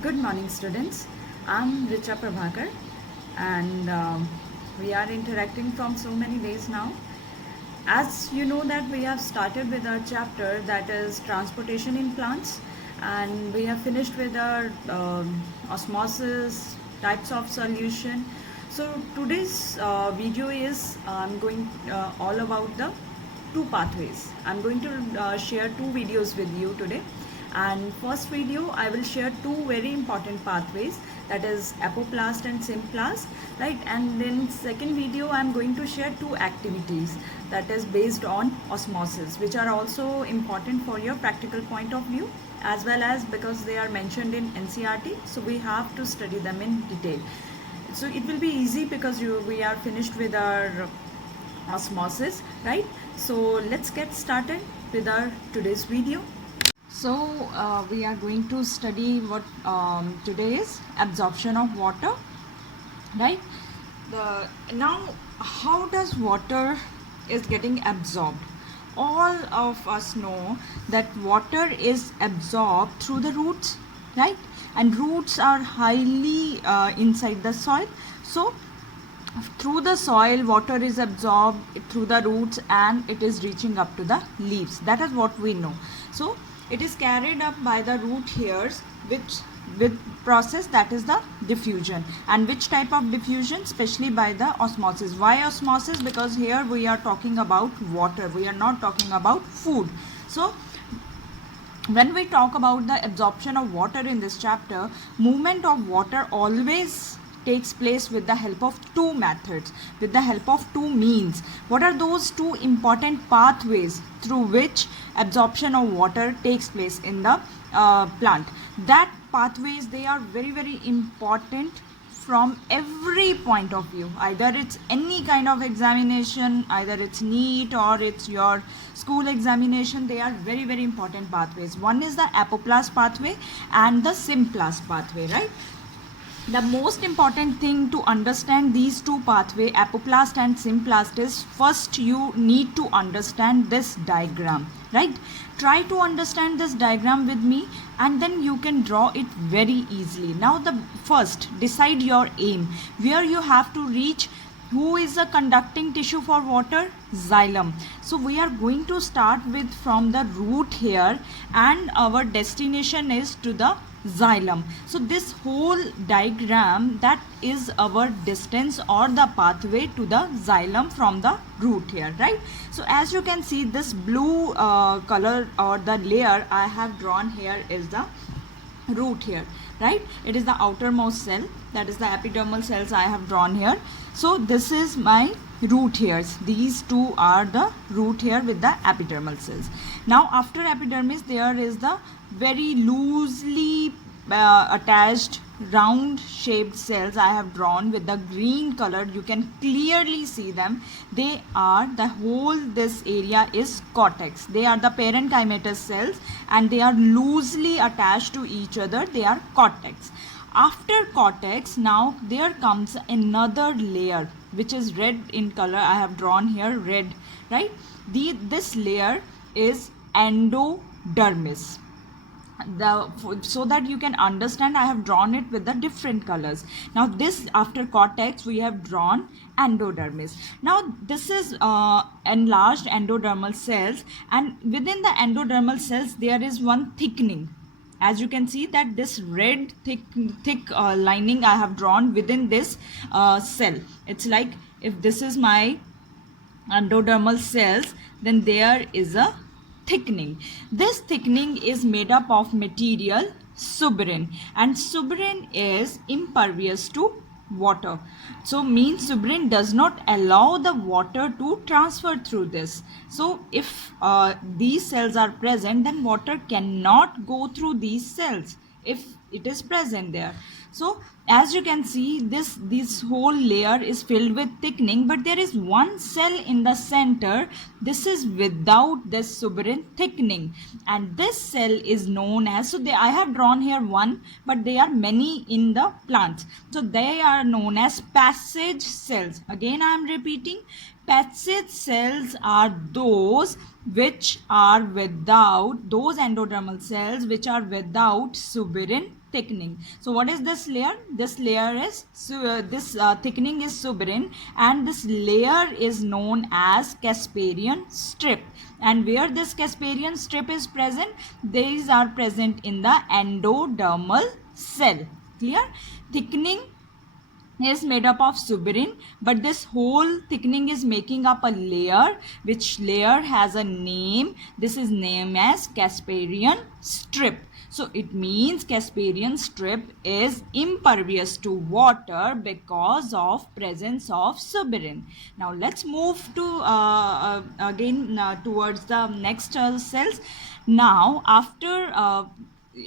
Good morning, students. I'm Richa Prabhakar, and we are interacting from so many days now. As you know that we have started with our chapter that is transportation in plants, and we have finished with our osmosis types of solution. So today's video is I'm going all about the two pathways. I'm going to share two videos with you today. And first video I will share two very important pathways, that is Apoplast and symplast, right? And then second video I'm going to share two activities that is based on osmosis, which are also important for your practical point of view, as well as because they are mentioned in NCERT, so we have to study them in detail. So it will be easy because we are finished with our osmosis, right? So let's get started with our today's video. So we are going to study what today is absorption of water, right? Now how does water is getting absorbed? All of us know that water is absorbed through the roots, right? And roots are highly inside the soil. So through the soil water is absorbed through the roots and it is reaching up to the leaves. That is what we know. So it is carried up by the root hairs, which with process that is the diffusion. And which type of diffusion? Especially by the osmosis. Why osmosis? Because here we are talking about water, we are not talking about food. So when we talk about the absorption of water in this chapter, movement of water always takes place with the help of two methods, with the help of two means. What are those two important pathways through which absorption of water takes place in the plant? That pathways, they are very important from every point of view. Either it's any kind of examination, either it's NEET or it's your school examination, they are very important pathways. One is the Apoplast pathway and the symplast pathway, right? The most important thing to understand these two pathways, Apoplast and symplast, is first you need to understand this diagram, right? Try to understand this diagram with me and then you can draw it very easily. Now the first, decide your aim, where you have to reach. Who is the conducting tissue for water? Xylem. So we are going to start with from the root here and our destination is to the xylem. So this whole diagram, that is our distance or the pathway to the xylem from the root here, right? So as you can see, this blue color or the layer I have drawn here is the root here, right? It is the outermost cell, that is the epidermal cells I have drawn here. So this is my root hairs. These two are the root hair with the epidermal cells. Now after epidermis there is the very loosely attached round shaped cells I have drawn with the green color. You can clearly see them. They are the whole, this area is cortex. They are the parenchymatous cells and they are loosely attached to each other. They are cortex. After cortex, now there comes another layer which is red in color. I have drawn here red, right? This layer is endodermis. So that you can understand, I have drawn it with the different colors. Now this, after cortex we have drawn endodermis. Now this is enlarged endodermal cells, and within the endodermal cells there is one thickening. As you can see that this red thick lining I have drawn within this cell. It's like if this is my endodermal cells, then there is a thickening. This thickening is made up of material suberin, and suberin is impervious to water. So means suberin does not allow the water to transfer through this. So if these cells are present, then water cannot go through these cells if it is present there. So as you can see, this whole layer is filled with thickening, but there is one cell in the center. This is without this suberin thickening, and this cell is known as, so I have drawn here one, but there are many in the plants. So they are known as passage cells. Again I am repeating, passage cells are those which are without, those endodermal cells which are without suberin thickening. So what is this layer? This layer is thickening is suberin, and this layer is known as Casparian strip. And where this Casparian strip is present, these are present in the endodermal cell. Clear? Thickening is made up of suberin, but this whole thickening is making up a layer, which layer has a name. This is named as Casparian strip. So it means Casparian strip is impervious to water because of presence of suberin. Now let's move to again towards the next cells. Now after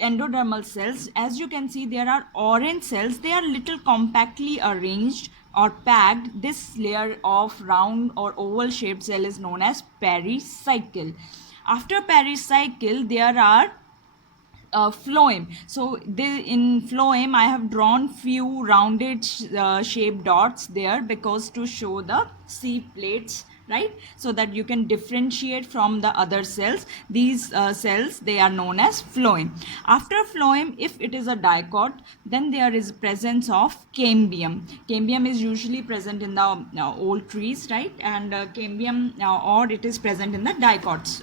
endodermal cells, as you can see, there are orange cells. They are little compactly arranged or packed. This layer of round or oval shaped cell is known as pericycle. After pericycle, there are phloem. So in phloem I have drawn few rounded shaped dots there, because to show the C plates, right, so that you can differentiate from the other cells. These cells, they are known as phloem. After phloem, if it is a dicot, then there is presence of cambium. Cambium is usually present in the old trees, right, and cambium or it is present in the dicots,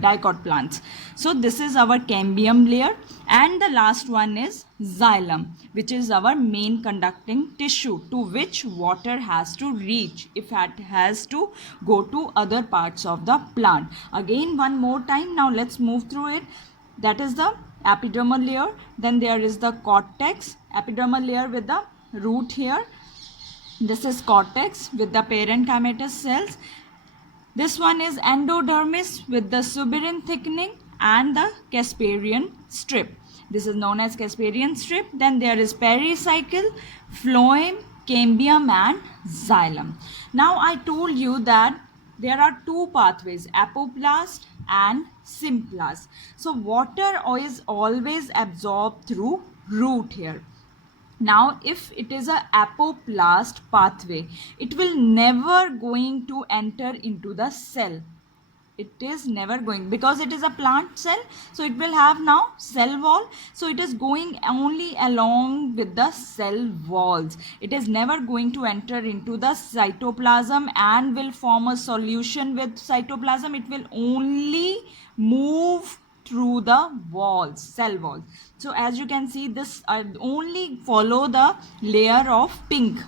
dicot plants. So this is our cambium layer. And the last one is xylem, which is our main conducting tissue to which water has to reach if it has to go to other parts of the plant. Again one more time, now let's move through it. That is the epidermal layer. Then there is the cortex, epidermal layer with the root here. This is cortex with the parenchymatous cells. This one is endodermis with the suberin thickening and the Casparian strip. This is known as Casparian strip. Then there is pericycle, phloem, cambium and xylem. Now I told you that there are two pathways, apoplast and symplast. So water is always absorbed through root here. Now if it is a apoplast pathway, it will never going to enter into the cell. It is never going, because it is a plant cell, so it will have now cell wall. So it is going only along with the cell walls. It is never going to enter into the cytoplasm and will form a solution with cytoplasm. It will only move through the walls, cell walls. So as you can see, this only follow the layer of pink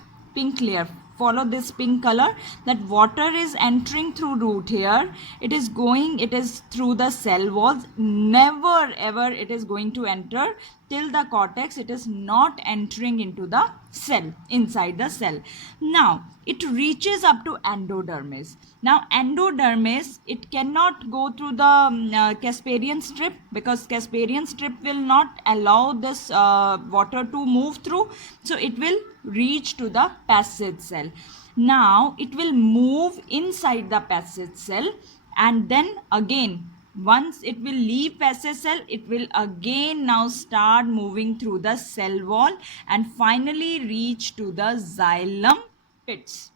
layer. Follow this pink color, that water is entering through root here. It is through the cell walls. Never ever it is going to enter till the cortex. It is not entering into the cell, inside the cell. Now it reaches up to endodermis. Now endodermis, it cannot go through the Casparian strip, because Casparian strip will not allow this water to move through. So it will reach to the passage cell. Now it will move inside the passage cell, and then again once it will leave passage cell, it will again now start moving through the cell wall and finally reach to the xylem pits.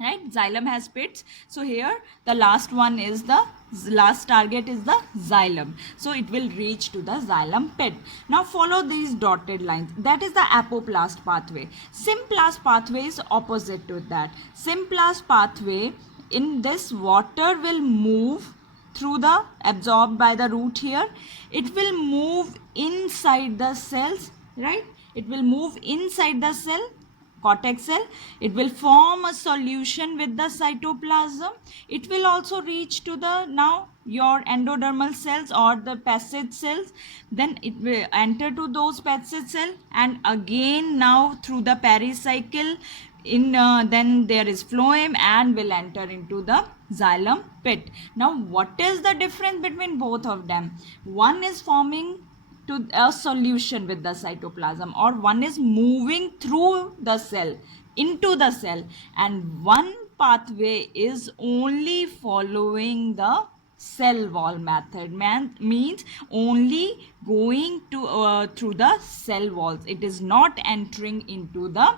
Right, xylem has pits. So here the last target is the xylem. So it will reach to the xylem pit. Now follow these dotted lines. That is the apoplast pathway. Symplast pathway is opposite to that. Symplast pathway, in this water will move through the absorbed by the root here. It will move inside the cells, right? It will move inside the cell, cortex cell. It will form a solution with the cytoplasm. It will also reach to the now your endodermal cells or the passage cells. Then it will enter to those passage cell, and again now through the pericycle then there is phloem and will enter into the xylem pit. Now what is the difference between both of them? One is forming to a solution with the cytoplasm, or one is moving through the cell into the cell, and one pathway is only following the cell wall method. Means only going to through the cell walls. It is not entering into the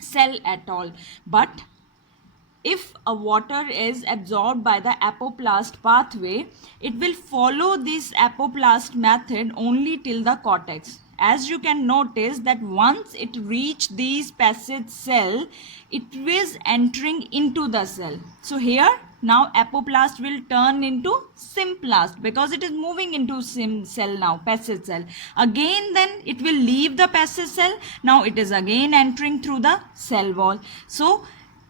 cell at all. But if a water is absorbed by the apoplast pathway, it will follow this apoplast method only till the cortex. As you can notice that once it reach these passage cell, it is entering into the cell. So here now apoplast will turn into symplast because it is moving into cell now, passage cell. Again then it will leave the passage cell. Now it is again entering through the cell wall. So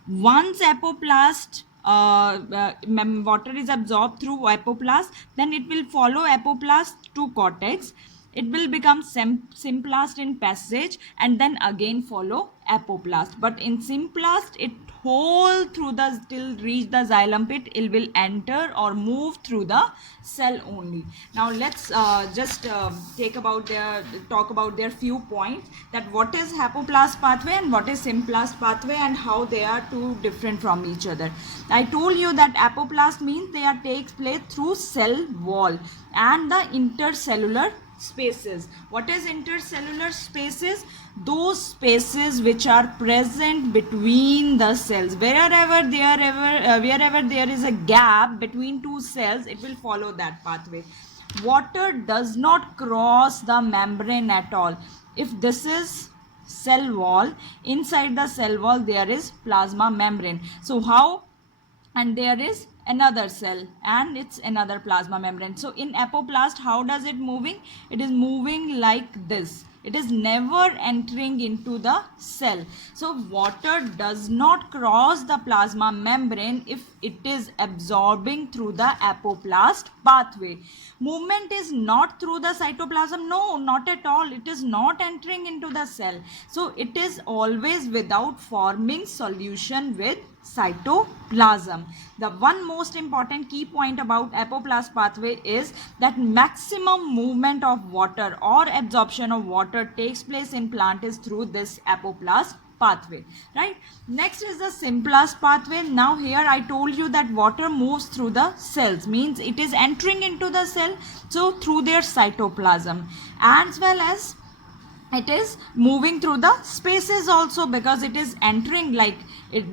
once apoplast water is absorbed through apoplast, then it will follow apoplast to cortex. It will become symplast in passage and then again follow apoplast. But in symplast, it whole through the till reach the xylem pit, it will enter or move through the cell only. Now let's just talk about their few points, that what is apoplast pathway and what is symplast pathway and how they are two different from each other. I told you that apoplast means they are takes place through cell wall and the intercellular spaces. What is intercellular spaces? Those spaces which are present between the cells. Wherever there is a gap between two cells, it will follow that pathway. Water does not cross the membrane at all. If this is cell wall, inside the cell wall there is plasma membrane. So how? And there is another cell and it's another plasma membrane. So in apoplast, how does it moving? It is moving like this. It is never entering into the cell. So water does not cross the plasma membrane if it is absorbing through the apoplast pathway. Movement is not through the cytoplasm. No, not at all. It is not entering into the cell. So it is always without forming solution with cytoplasm. The one most important key point about apoplast pathway is that maximum movement of water or absorption of water takes place in plant is through this apoplast pathway, right? Next is the symplast pathway. Now here I told you that water moves through the cells, means it is entering into the cell, so through their cytoplasm, as well as it is moving through the spaces also, because it is entering like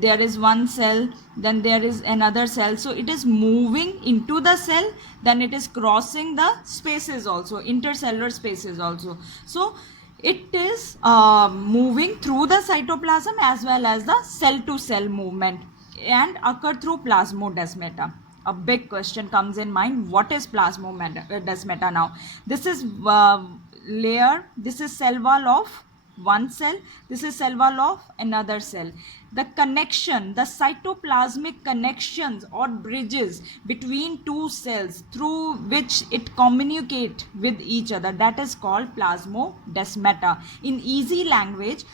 there is one cell, then there is another cell, so it is moving into the cell, then it is crossing the spaces also, intercellular spaces also. So it is moving through the cytoplasm as well as the cell to cell movement and occur through plasmodesmata. A big question comes in mind, what is plasmodesmata now? This is layer, this is cell wall of one cell, this is cell wall of another cell. The connection, the cytoplasmic connections or bridges between two cells through which it communicate with each other, that is called plasmodesmata. In easy language,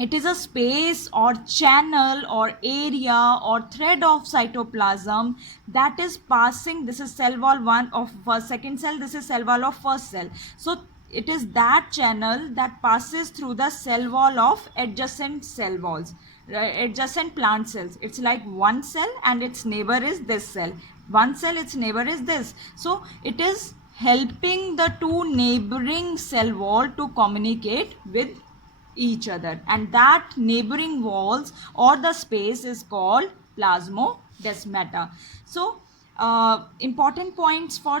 it is a space or channel or area or thread of cytoplasm that is passing. This is cell wall 1 of second cell, this is cell wall of first cell. So it is that channel that passes through the cell wall of adjacent cell walls, adjacent plant cells. It's like one cell and its neighbor is this cell. One cell, its neighbor is this. So it is helping the two neighboring cell wall to communicate with each other, and that neighboring walls or the space is called plasmodesmata. So important points for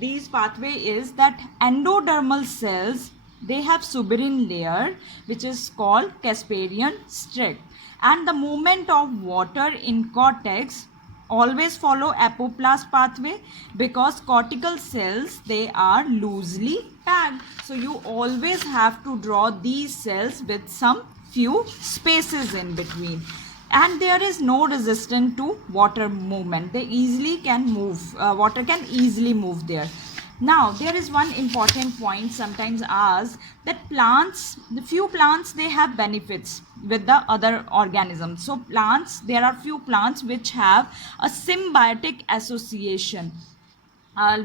these pathway is that endodermal cells, they have suberin layer which is called Casparian strip, and the movement of water in cortex always follow apoplast pathway because cortical cells, they are loosely packed. So you always have to draw these cells with some few spaces in between, and there is no resistance to water movement. They easily can move, water can easily move there. Now there is one important point sometimes asked, that plants, the few plants, they have benefits with the other organisms. So plants, there are few plants which have a symbiotic association,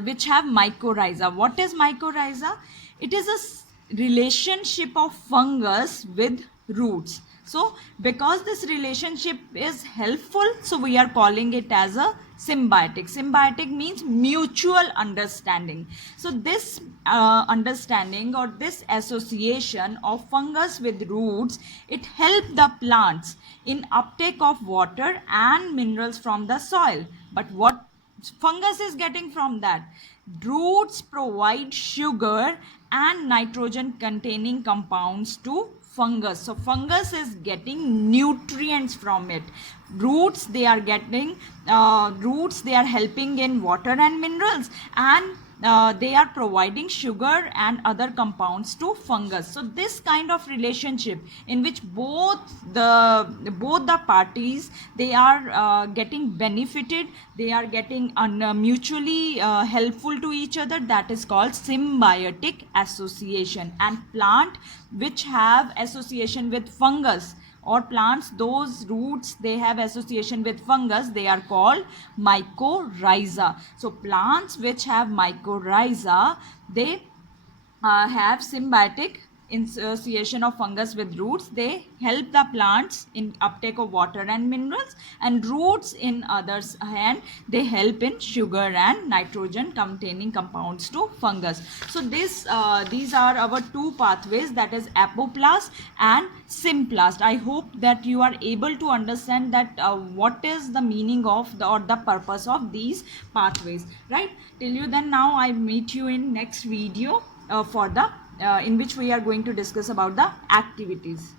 which have mycorrhiza. What is mycorrhiza? It is a relationship of fungus with roots. So because this relationship is helpful, so we are calling it as a symbiotic. Symbiotic means mutual understanding. So this understanding or this association of fungus with roots, it helps the plants in uptake of water and minerals from the soil. But what fungus is getting from that? Roots provide sugar and nitrogen containing compounds to fungus. So fungus is getting nutrients from it. Roots, they are getting roots, they are helping in water and minerals, and they are providing sugar and other compounds to fungus. So this kind of relationship in which both the parties, they are getting benefited, they are getting mutually helpful to each other, that is called symbiotic association. And plant which have association with fungus, or plants those roots they have association with fungus, they are called mycorrhiza. So plants which have mycorrhiza, they have symbiotic association of fungus with roots. They help the plants in uptake of water and minerals, and roots in others hand, they help in sugar and nitrogen containing compounds to fungus. So these are our two pathways, that is apoplast and symplast. I hope that you are able to understand that what is the meaning of or the purpose of these pathways, right? Till you then, now I meet you in next video for the in which we are going to discuss about the activities.